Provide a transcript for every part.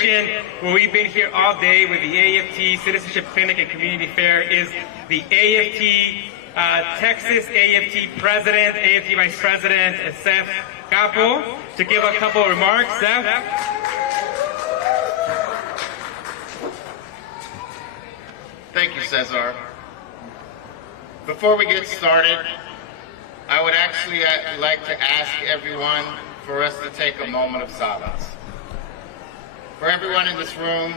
celebration where we've been here all day with the AFT Citizenship Clinic and Community Fair is the AFT, Texas AFT President, AFT Vice President, Seth Capo, to give a couple of remarks. Seth? Thank you, Cesar. Before we get started, I would actually like to ask everyone for us to take a moment of silence. For everyone in this room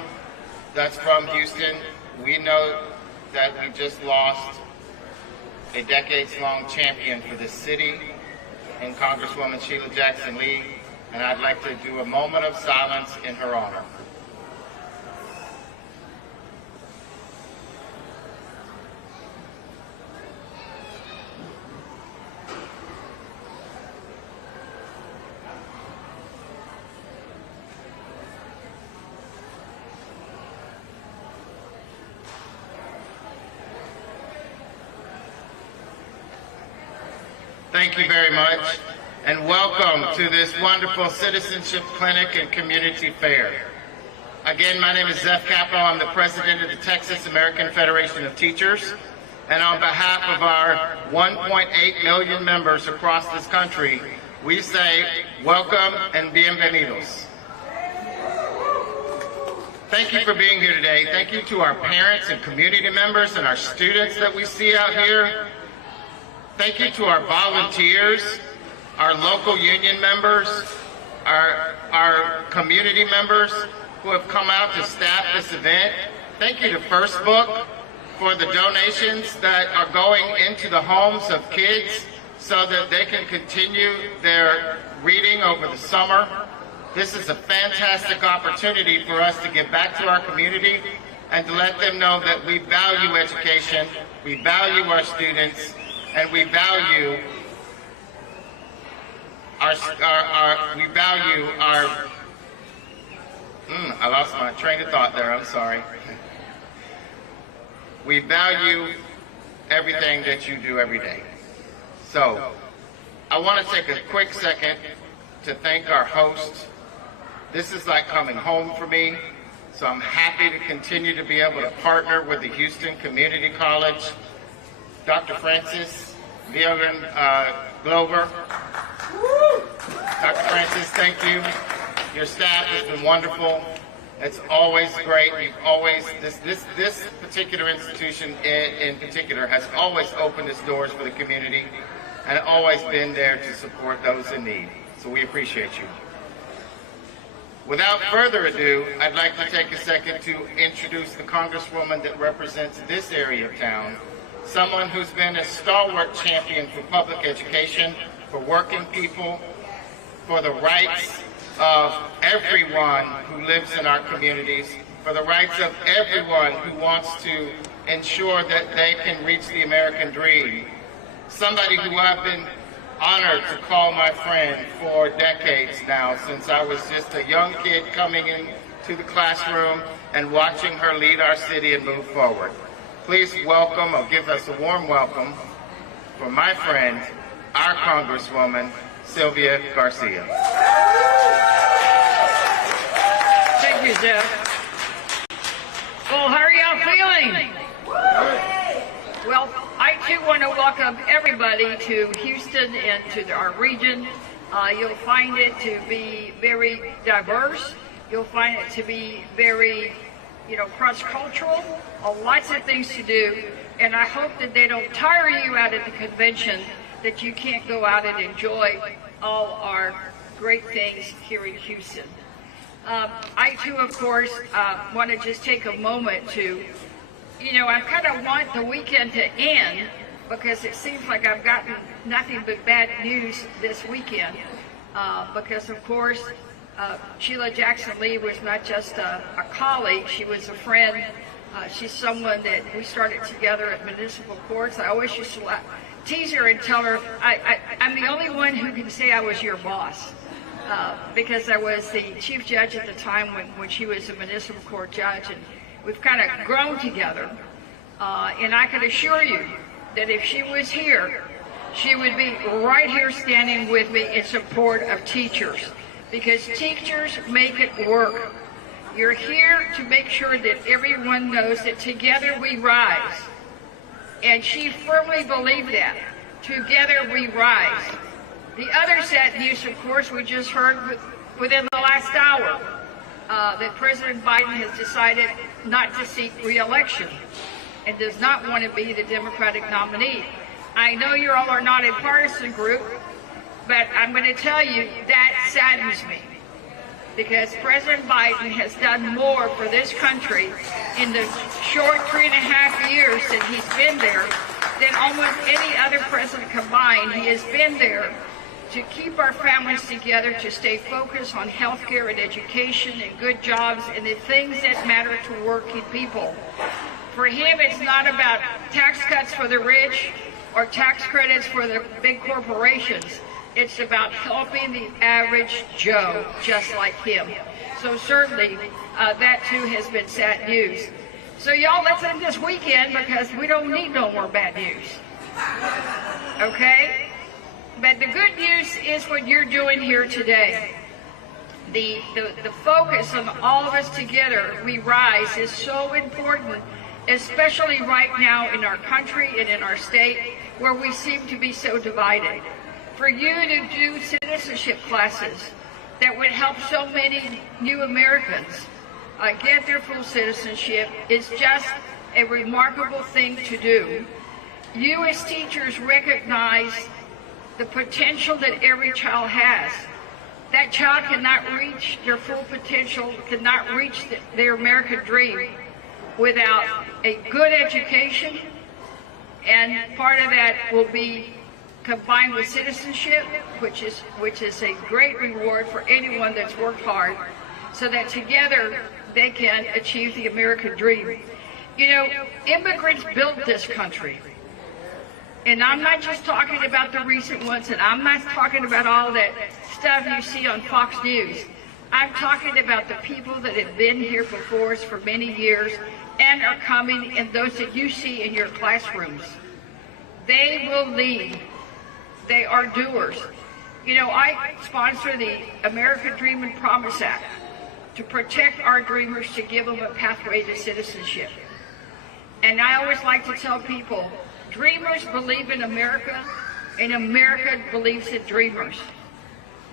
that's from Houston, we know that we just lost a decades-long champion for this city in Congresswoman Sheila Jackson Lee, and I'd like to do a moment of silence in her honor. Thank you very much, and welcome to this wonderful Citizenship Clinic and Community Fair. Again, my name is Seth Capo. I'm the president of the Texas American Federation of Teachers, and on behalf of our 1.8 million members across this country, we say welcome and bienvenidos. Thank you for being here today. Thank you to our parents and community members and our students that we see out here. Thank you to our volunteers, our local union members, our community members who have come out to staff this event. Thank you to First Book for the donations that are going into the homes of kids so that they can continue their reading over the summer. This is a fantastic opportunity for us to give back to our community and to let them know that we value education, we value our students, and we value I lost my train of thought there, I'm sorry. We value everything that you do every day. So, I want to take a quick second to thank our host. This is like coming home for me, so I'm happy to continue to be able to partner with the Houston Community College. Dr. Francis Villan Glover. Dr. Francis, thank you. Your staff has been wonderful. It's always great. You've always, this particular institution in particular has always opened its doors for the community and always been there to support those in need. So we appreciate you. Without further ado, I'd like to take a second to introduce the Congresswoman that represents this area of town, someone who's been a stalwart champion for public education, for working people, for the rights of everyone who lives in our communities, for the rights of everyone who wants to ensure that they can reach the American dream. Somebody who I've been honored to call my friend for decades now, since I was just a young kid coming into the classroom and watching her lead our city and move forward. Please welcome, or give us a warm welcome, for my friend, our Congresswoman, Sylvia Garcia. Thank you, Jeff. Well, how are y'all feeling? Well, I too want to welcome everybody to Houston and to our region. You'll find it to be very diverse. You'll find it to be very, cross-cultural. Lots of things to do. And I hope that they don't tire you out at the convention, that you can't go out and enjoy all our great things here in Houston. I too, of course, want to just take a moment to, I kind of want the weekend to end because it seems like I've gotten nothing but bad news this weekend. Because, of course, Sheila Jackson Lee was not just a colleague, she was a friend. She's someone that we started together at municipal courts. I always used to tease her and tell her, I'm the only one who can say I was your boss. Because I was the chief judge at the time when she was a municipal court judge, and we've kind of grown together. And I can assure you that if she was here, she would be right here standing with me in support of teachers. Because teachers make it work. You're here to make sure that everyone knows that together we rise. And she firmly believed that. Together we rise. The other sad news, of course, we just heard within the last hour that President Biden has decided not to seek re-election and does not want to be the Democratic nominee. I know you all are not a partisan group, but I'm going to tell you that saddens me, because President Biden has done more for this country in the short 3.5 years that he's been there than almost any other president combined. He has been there to keep our families together, to stay focused on health care and education and good jobs and the things that matter to working people. For him, it's not about tax cuts for the rich or tax credits for the big corporations. It's about helping the average Joe just like him. So certainly, that too has been sad news. So y'all, let's end this weekend because we don't need no more bad news. Okay? But the good news is what you're doing here today. The focus on all of us together, we rise, is so important, especially right now in our country and in our state where we seem to be so divided. For you to do citizenship classes that would help so many new Americans get their full citizenship is just a remarkable thing to do. You as teachers recognize the potential that every child has. That child cannot reach their full potential, cannot reach their American dream without a good education, and part of that will be combined with citizenship, which is a great reward for anyone that's worked hard, so that together they can achieve the American dream. You know, immigrants built this country. And I'm not just talking about the recent ones, and I'm not talking about all that stuff you see on Fox News. I'm talking about the people that have been here before us for many years and are coming, and those that you see in your classrooms. They will lead. They are doers. You know, I sponsor the American Dream and Promise Act to protect our dreamers, to give them a pathway to citizenship. And I always like to tell people, dreamers believe in America, and America believes in dreamers,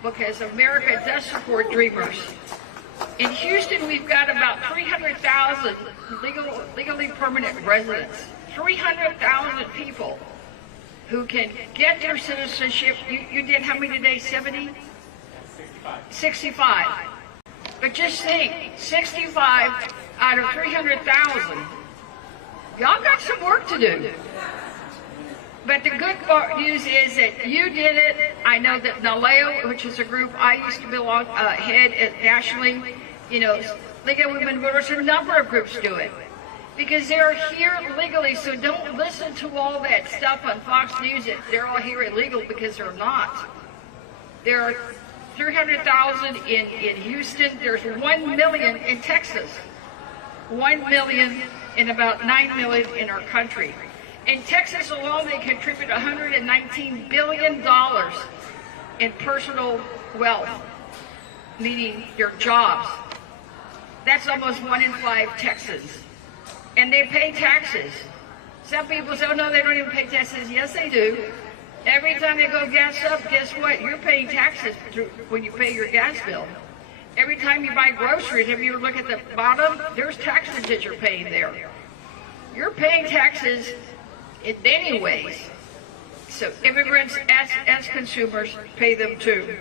because America does support dreamers. In Houston, we've got about 300,000 legally permanent residents, 300,000 people who can get their citizenship. You did how many today? 70? 65. But just think, 65 out of 300,000. Y'all got some work to do. But the good news is that you did it. I know that NALEO, which is a group I used to belong head at nationally, you know, League of Women Voters, a number of groups do it. Because they're here legally, so don't listen to all that stuff on Fox News that they're all here illegal, because they're not. There are 300,000 in Houston. There's 1 million in Texas. 1 million and about 9 million in our country. In Texas alone, they contribute $119 billion in personal wealth, meaning their jobs. That's almost 1 in 5 Texans. And they pay taxes. Some people say, oh no, they don't even pay taxes. Yes, they do. Every time they go gas up, guess what? You're paying taxes when you pay your gas bill. Every time you buy groceries, if you look at the bottom, there's taxes that you're paying there. You're paying taxes in many ways. So immigrants, as consumers, pay them too.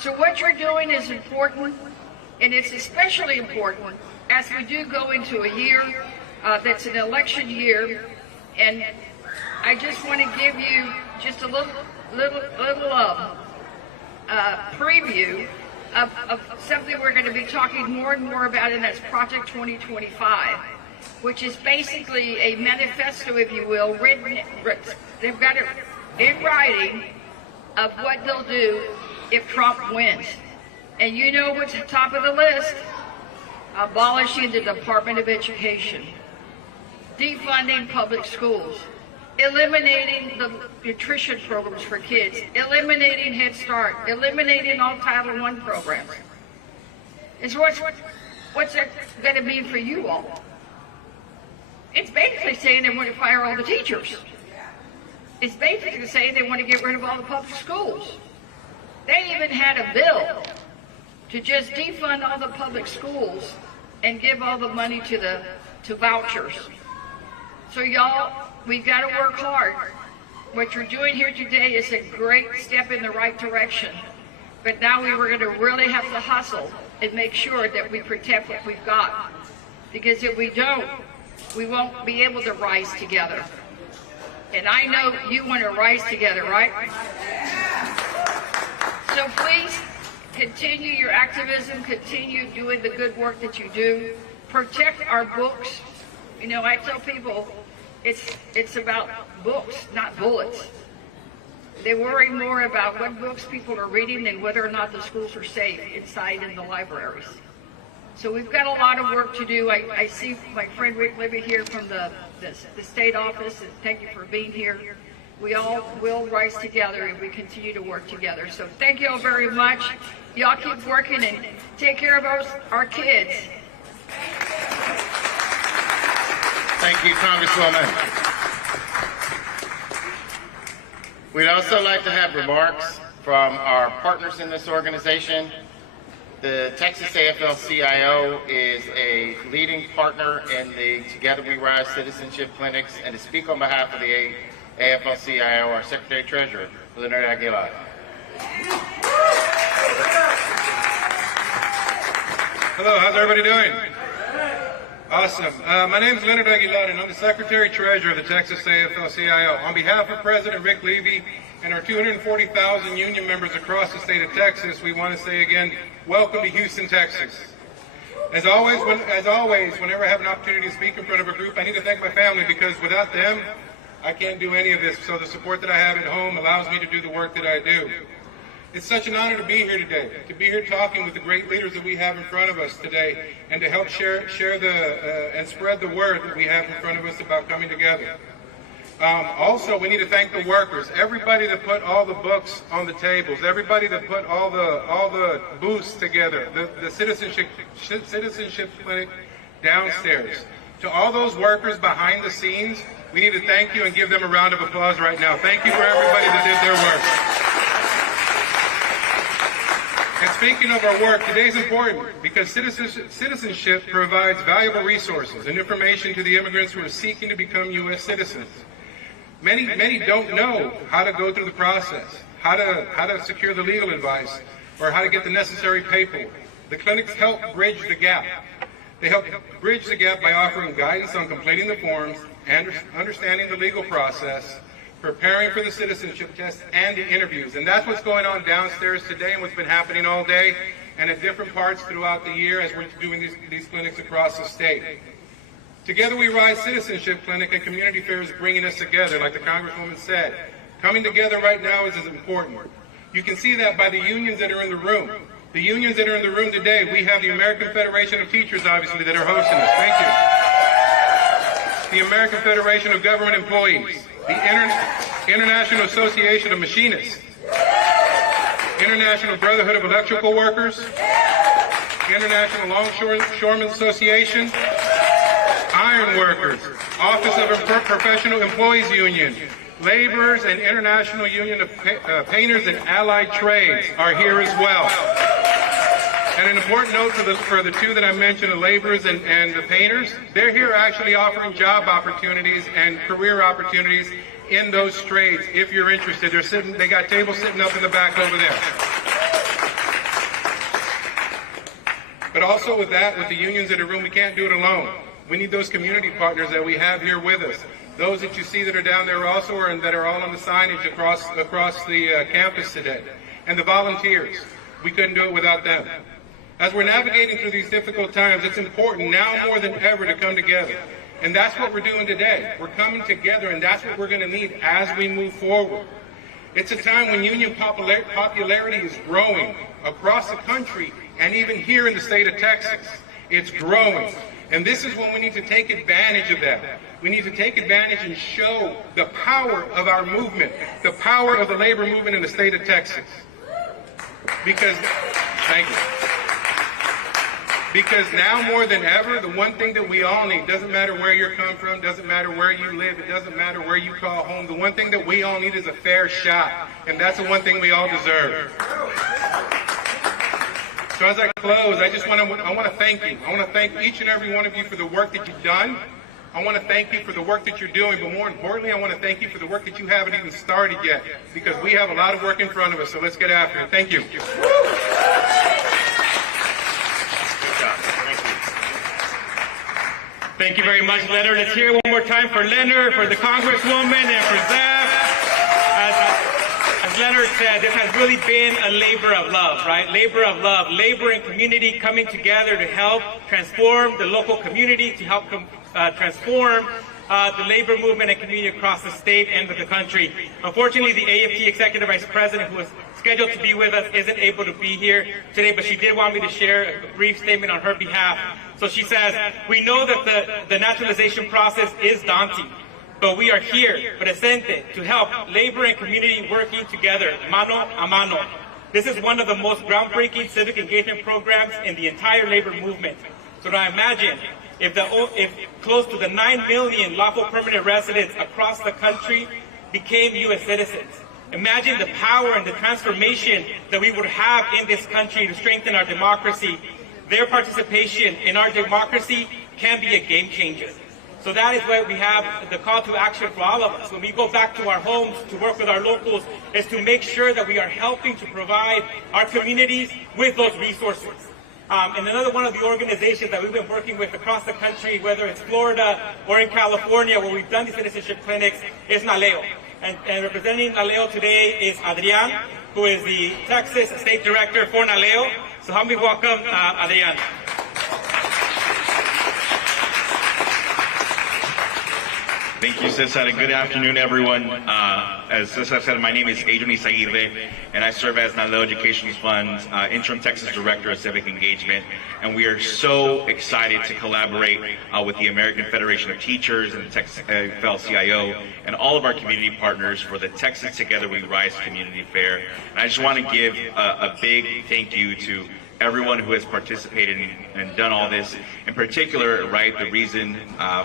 So what you're doing is important, and it's especially important as we do go into a year that's an election year. And I just want to give you just a little preview of something we're going to be talking more and more about, and that's Project 2025, which is basically a manifesto, if you will, written. They've got it in writing of what they'll do if Trump wins. And you know what's at the top of the list? Abolishing the Department of Education, defunding public schools, eliminating the nutrition programs for kids, eliminating Head Start, eliminating all Title I programs. It's what's what's that going to mean for you all? It's basically saying they want to fire all the teachers. It's basically saying they want to get rid of all the public schools. They even had a bill to just defund all the public schools and give all the money to vouchers. So y'all, we've got to work hard. What you're doing here today is a great step in the right direction. But now we're going to really have to hustle and make sure that we protect what we've got. Because if we don't, we won't be able to rise together. And I know you want to rise together, right? So please continue your activism, continue doing the good work that you do. Protect our books. You know, I tell people it's about books, not bullets. They worry more about what books people are reading than whether or not the schools are safe inside in the libraries. So we've got a lot of work to do. I see my friend Rick Libby here from the state office, and thank you for being here. We all will rise together and we continue to work together. So thank you all very much. Y'all keep working and take care of our kids. Thank you, Congresswoman. We'd also like to have remarks from our partners in this organization. The Texas AFL-CIO is a leading partner in the Together We Rise Citizenship Clinics, and to speak on behalf of the AFL-CIO, our Secretary-Treasurer, Leonard Aguilar. Hello, how's everybody doing? Awesome. My name is Leonard Aguilar, and I'm the Secretary-Treasurer of the Texas AFL-CIO. On behalf of President Rick Levy and our 240,000 union members across the state of Texas, we want to say again, welcome to Houston, Texas. As always, whenever I have an opportunity to speak in front of a group, I need to thank my family, because without them, I can't do any of this. So the support that I have at home allows me to do the work that I do. It's such an honor to be here today, to be here talking with the great leaders that we have in front of us today, and to help share and spread the word that we have in front of us about coming together. Also, we need to thank the workers, everybody that put all the books on the tables, everybody that put all the booths together, the citizenship clinic downstairs. To all those workers behind the scenes, we need to thank you and give them a round of applause right now. Thank you for everybody that did their work. And speaking of our work, today's important because citizenship provides valuable resources and information to the immigrants who are seeking to become U.S. citizens. Many don't know how to go through the process, how to secure the legal advice, or how to get the necessary paperwork. The clinics help bridge the gap. They help bridge the gap by offering guidance on completing the forms, and understanding the legal process, preparing for the citizenship test, and the interviews. And that's what's going on downstairs today and what's been happening all day and at different parts throughout the year as we're doing these clinics across the state. Together We Rise Citizenship Clinic and Community Fair is bringing us together, like the Congresswoman said. Coming together right now is important. You can see that by the unions that are in the room. The unions that are in the room today, we have the American Federation of Teachers, obviously, that are hosting us. Thank you. The American Federation of Government Employees, the International Association of Machinists, International Brotherhood of Electrical Workers, International Longshoremen Association, Iron Workers, Office of Professional Employees Union, Laborers, and International Union of Painters and Allied Trades are here as well. And an important note for the two that I mentioned, the laborers and the painters, they're here actually offering job opportunities and career opportunities in those trades if you're interested. They got tables sitting up in the back over there. But also with the unions in the room, we can't do it alone. We need those community partners that we have here with us. Those that you see that are down there also and that are all on the signage across the campus today. And the volunteers. We couldn't do it without them. As we're navigating through these difficult times, it's important now more than ever to come together. And that's what we're doing today. We're coming together, and that's what we're going to need as we move forward. It's a time when union popularity is growing across the country and even here in the state of Texas. It's growing. And this is when we need to take advantage of that. We need to take advantage and show the power of our movement, the power of the labor movement in the state of Texas. Because, thank you. Because now more than ever, the one thing that we all need, doesn't matter where you come from, doesn't matter where you live, it doesn't matter where you call home, the one thing that we all need is a fair shot. And that's the one thing we all deserve. So as I close, I want to thank you. I want to thank each and every one of you for the work that you've done. I want to thank you for the work that you're doing, but more importantly, I want to thank you for the work that you haven't even started yet, because we have a lot of work in front of us, so let's get after it. Thank you. Thank you very much, Leonard. Let's hear it one more time for Leonard, for the Congresswoman, and for Zeph. As Leonard said, this has really been a labor of love, right? Labor of love, labor and community coming together to help transform the local community, to help transform the labor movement and community across the state and the country. Unfortunately, the AFT Executive Vice President, who was scheduled to be with us, isn't able to be here today, but she did want me to share a brief statement on her behalf. So she says, we know that the naturalization process is daunting, but we are here, presente, to help labor and community working together, mano a mano. This is one of the most groundbreaking civic engagement programs in the entire labor movement. So now imagine if close to the 9 million lawful permanent residents across the country became U.S. citizens. Imagine the power and the transformation that we would have in this country to strengthen our democracy. Their participation in our democracy can be a game changer. So that is why we have the call to action for all of us. When we go back to our homes to work with our locals, is to make sure that we are helping to provide our communities with those resources. And another one of the organizations that we've been working with across the country, whether it's Florida or in California, where we've done these citizenship clinics, is NALEO. And representing NALEO today is Adrian, who is the Texas State Director for NALEO. So help me welcome Adrian. Thank you, Cesar, and good afternoon, everyone. As Cesar said, my name is Adrian Izaguirre, and I serve as NALEO Education Fund's Interim Texas Director of Civic Engagement. And we are so excited to collaborate with the American Federation of Teachers and the Texas AFL-CIO and all of our community partners for the Texas Together We Rise Community Fair. And I just want to give a big thank you to everyone who has participated and done all this. In particular, right, the reason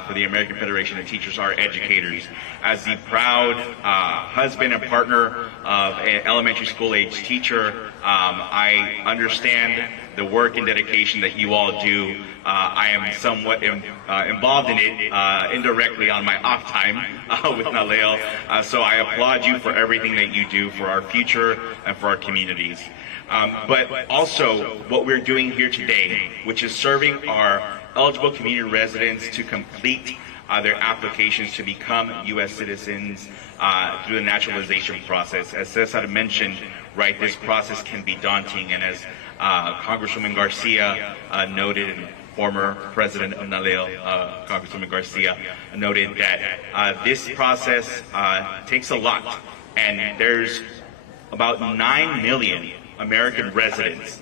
for the American Federation of Teachers are educators. As the proud husband and partner of an elementary school age teacher, I understand the work and dedication that you all do. I am somewhat involved in it indirectly on my off time with NALEO. So I applaud you for everything that you do for our future and for our communities. But also what we're doing here today, which is serving our eligible community residents to complete their applications to become U.S. citizens through the naturalization process. As Cesar mentioned, right, this process can be daunting, and as Congresswoman Garcia noted, and former president of NALEO, Congresswoman Garcia, noted that this process takes a lot, and there's about 9 million American residents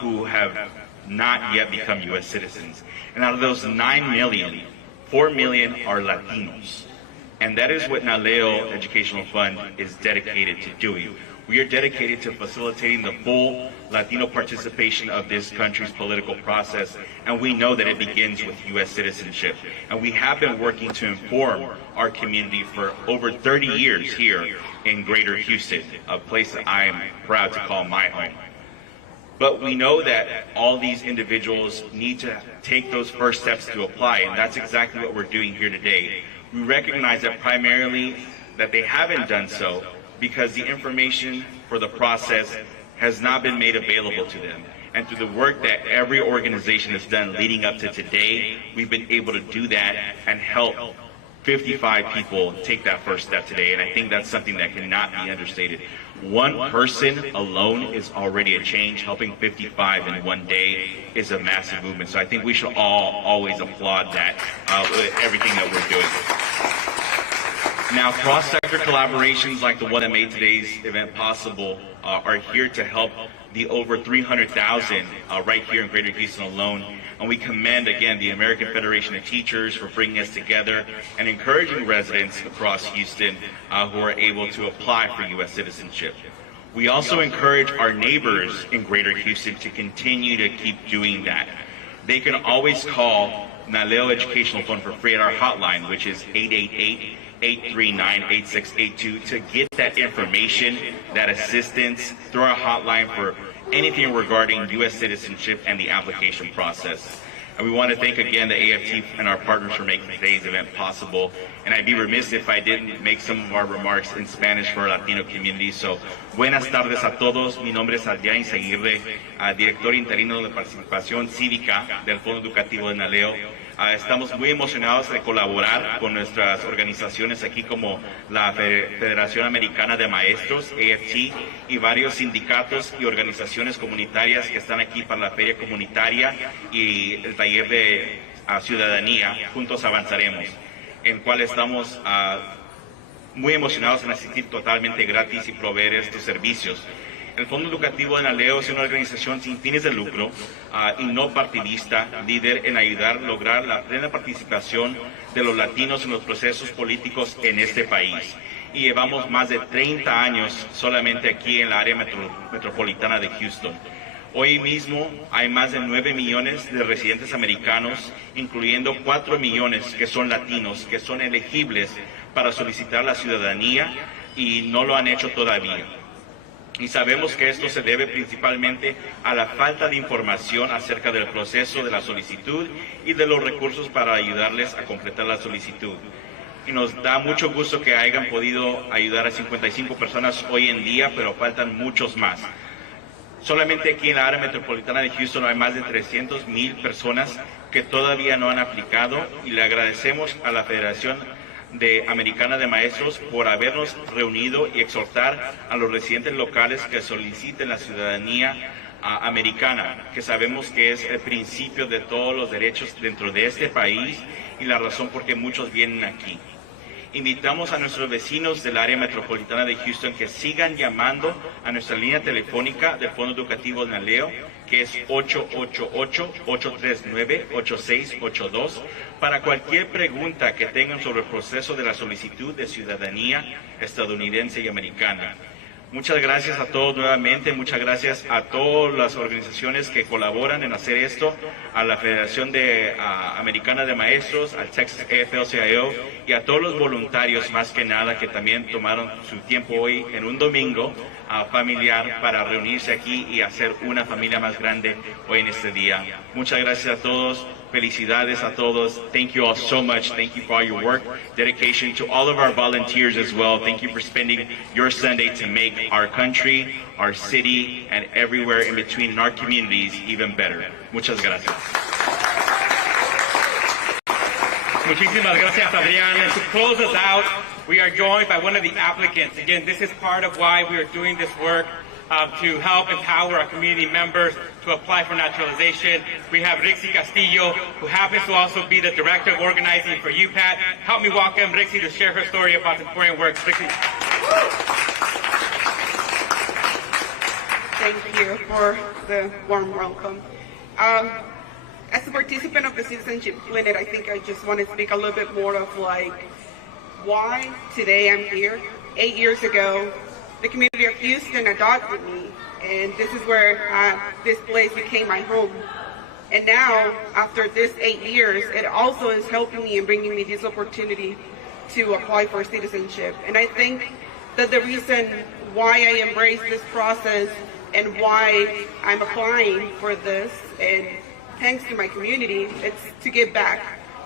who have not yet become U.S. citizens. And out of those 9 million, 4 million are Latinos. And that is what NALEO Educational Fund is dedicated to doing. We are dedicated to facilitating the full Latino participation of this country's political process, and we know that it begins with U.S. citizenship. And we have been working to inform our community for over 30 years here in Greater Houston, a place that I am proud to call my home. But we know that all these individuals need to take those first steps to apply, and that's exactly what we're doing here today. We recognize that primarily that they haven't done so because the information for the process has not been made available to them. And through the work that every organization has done leading up to today, we've been able to do that and help 55 people take that first step today. And I think that's something that cannot be understated. One person alone is already a change. Helping 55 in one day is a massive movement. So I think we should all always applaud that, everything that we're doing. Now, cross-sector collaborations like the one that made today's event possible are here to help the over 300,000 right here in Greater Houston alone. And we commend, again, the American Federation of Teachers for bringing us together and encouraging residents across Houston who are able to apply for U.S. citizenship. We also encourage our neighbors in Greater Houston to continue to keep doing that. they can always call Naleo Educational Fund for free at our hotline, which is 888-839-8682, to get that information, that assistance through our hotline for anything regarding U.S. citizenship and the application process. And we want to thank again the AFT and our partners for making today's event possible. And I'd be remiss if I didn't make some of our remarks in Spanish for our Latino community. So, buenas tardes a todos. Mi nombre es Adrián Izaguirre, director interino de participación cívica del Fondo Educativo de Naleo. Estamos muy emocionados de colaborar con nuestras organizaciones aquí como la Federación Americana de Maestros, AFT, y varios sindicatos y organizaciones comunitarias que están aquí para la feria comunitaria y el taller de ciudadanía. Juntos avanzaremos, en cual estamos muy emocionados en asistir totalmente gratis y proveer estos servicios. El Fondo Educativo de Naleo es una organización sin fines de lucro y no partidista, líder en ayudar a lograr la plena participación de los latinos en los procesos políticos en este país. Y llevamos más de 30 años solamente aquí en la área metropolitana de Houston. Hoy mismo hay más de 9 millones de residentes americanos, incluyendo 4 millones que son latinos, que son elegibles para solicitar la ciudadanía y no lo han hecho todavía. Y sabemos que esto se debe principalmente a la falta de información acerca del proceso de la solicitud y de los recursos para ayudarles a completar la solicitud. Y nos da mucho gusto que hayan podido ayudar a 55 personas hoy en día, pero faltan muchos más. Solamente aquí en la área metropolitana de Houston hay más de 300,000 personas que todavía no han aplicado, y le agradecemos a la Federación Americana de Maestros por habernos reunido y exhortar a los residentes locales que soliciten la ciudadanía americana, que sabemos que es el principio de todos los derechos dentro de este país y la razón por qué muchos vienen aquí. Invitamos a nuestros vecinos del área metropolitana de Houston que sigan llamando a nuestra línea telefónica del Fondo Educativo de Naleo, que es 888-839-8682, para cualquier pregunta que tengan sobre el proceso de la solicitud de ciudadanía estadounidense y americana. Muchas gracias a todos nuevamente, muchas gracias a todas las organizaciones que colaboran en hacer esto, a la Federación Americana de Maestros, al Texas AFL-CIO y a todos los voluntarios más que nada que también tomaron su tiempo hoy en un domingo familiar para reunirse aquí y hacer una familia más grande hoy en este día. Muchas gracias a todos. Felicidades a todos. Thank you all so much. Thank you for all your work, dedication, to all of our volunteers as well. Thank you for spending your Sunday to make our country, our city, and everywhere in between in our communities even better. Muchas gracias. Muchísimas gracias, Adrián. And to close us out, we are joined by one of the applicants. Again, this is part of why we are doing this work, to help empower our community members to apply for naturalization. We have Rixi Castillo, who happens to also be the Director of Organizing for UPAT. Help me welcome Rixi to share her story about important work. Rixi. Thank you for the warm welcome. As a participant of the Citizenship Clinic, I think I just want to speak a little bit more of like why today I'm here. 8 years ago, the community of Houston adopted me, and this is where this place became my home. And now, after this 8 years, it also is helping me and bringing me this opportunity to apply for citizenship. And I think that the reason why I embrace this process and why I'm applying for this, and thanks to my community, it's to give back.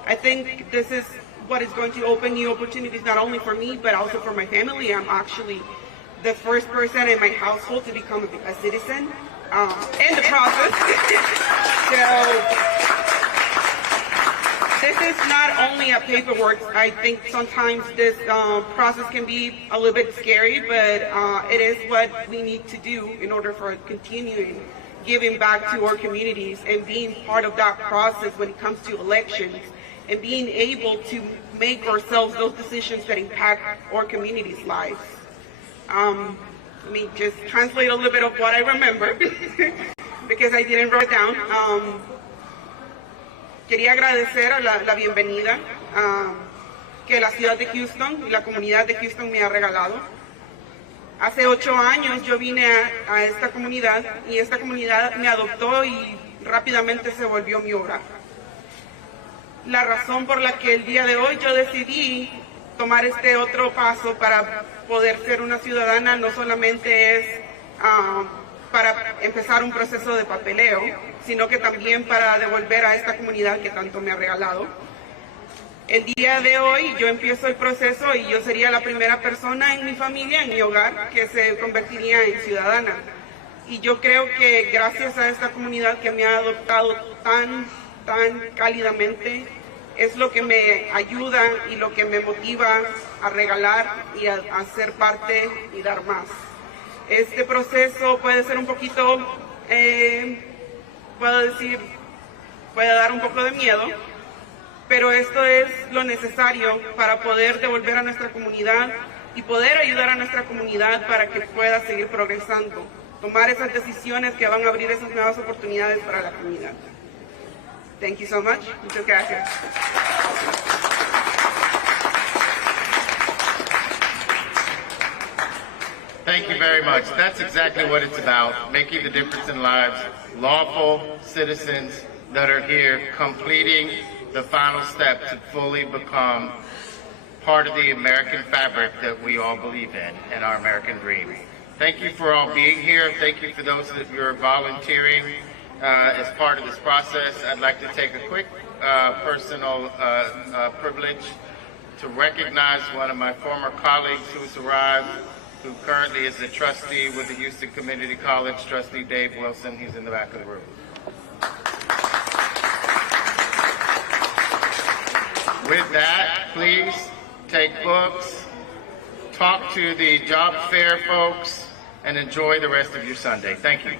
I think this is what is going to open new opportunities not only for me, but also for my family. I'm actually the first person in my household to become a citizen in the process. So this is not only a paperwork. I think sometimes this process can be a little bit scary, but it is what we need to do in order for continuing giving back to our communities and being part of that process when it comes to elections and being able to make ourselves those decisions that impact our communities' lives. Let me just translate a little bit of what I remember because I didn't write it down. Quería agradecer a la bienvenida que la ciudad de Houston y la comunidad de Houston me ha regalado. Hace 8 años yo vine a esta comunidad y esta comunidad me adoptó y rápidamente se volvió mi hogar. La razón por la que el día de hoy yo decidí tomar este otro paso para poder ser una ciudadana no solamente es para empezar un proceso de papeleo, sino que también para devolver a esta comunidad que tanto me ha regalado. El día de hoy yo empiezo el proceso y yo sería la primera persona en mi familia, en mi hogar, que se convertiría en ciudadana. Y yo creo que gracias a esta comunidad que me ha adoptado tan cálidamente, es lo que me ayuda y lo que me motiva a regalar y a ser parte y dar más. Este proceso puede ser un poquito, puede dar un poco de miedo, pero esto es lo necesario para poder devolver a nuestra comunidad y poder ayudar a nuestra comunidad para que pueda seguir progresando, tomar esas decisiones que van a abrir esas nuevas oportunidades para la comunidad. Thank you so much. Muchas gracias. Thank you very much. That's exactly what it's about, making the difference in lives, lawful citizens that are here, completing the final step to fully become part of the American fabric that we all believe in and our American dream. Thank you for all being here. Thank you for those that you're volunteering as part of this process. I'd like to take a quick personal privilege to recognize one of my former colleagues who's arrived, who currently is a trustee with the Houston Community College, Trustee Dave Wilson. He's in the back of the room. With that, please take books, talk to the job fair folks, and enjoy the rest of your Sunday. Thank you.